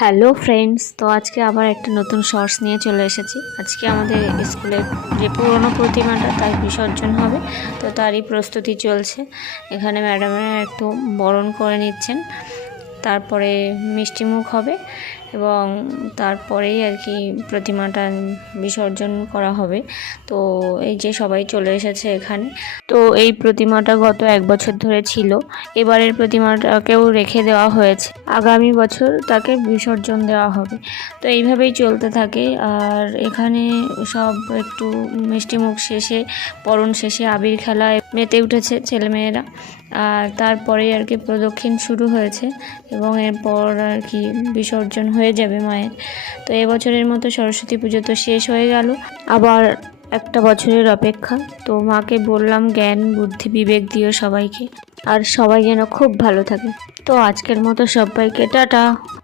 Hello friends, তো আজকে আবার একটা নতুন শর্টস নিয়ে চলে এসেছি। আজকে আমাদের স্কুলের যে পুরনো প্রতিমাটা তার বিসর্জন হবে, তো তারই প্রস্তুতি চলছে। এখানে ম্যাডামেরা একটু বরণ করে নিচ্ছেন, তারপরে মিষ্টিমুখ হবে এবং তারপরেই আর কি প্রতিমাটা বিসর্জন করা হবে। তো এই যে সবাই চলে এসেছে এখানে। তো এই প্রতিমাটা গত 1 বছর ধরে ছিল, এবারের প্রতিমাটাকেও রেখে দেওয়া হয়েছে, আগামী বছর তাকে বিসর্জন দেওয়া হবে। তো এইভাবেই চলতে থাকে। আর এখানে সব একটু মিষ্টিমুখ শেষে, পরণ শেষে আবির খেলায় মেতে উঠেছে ছেলেমেয়েরা। আর তারপরেই আর কি প্রদক্ষিণ শুরু হয়েছে এবং এরপর আর কি বিসর্জন হয়ে যাবে মায়ের। তো এবছরের মতো সরস্বতী পুজো তো শেষ হয়ে গেল, আবার একটা বছরের অপেক্ষা। তো মাকে বললাম জ্ঞান বুদ্ধি বিবেক দিও সবাইকে, আর সবাই যেন খুব ভালো থাকে। তো আজকের মতো সবাইকে টাটা।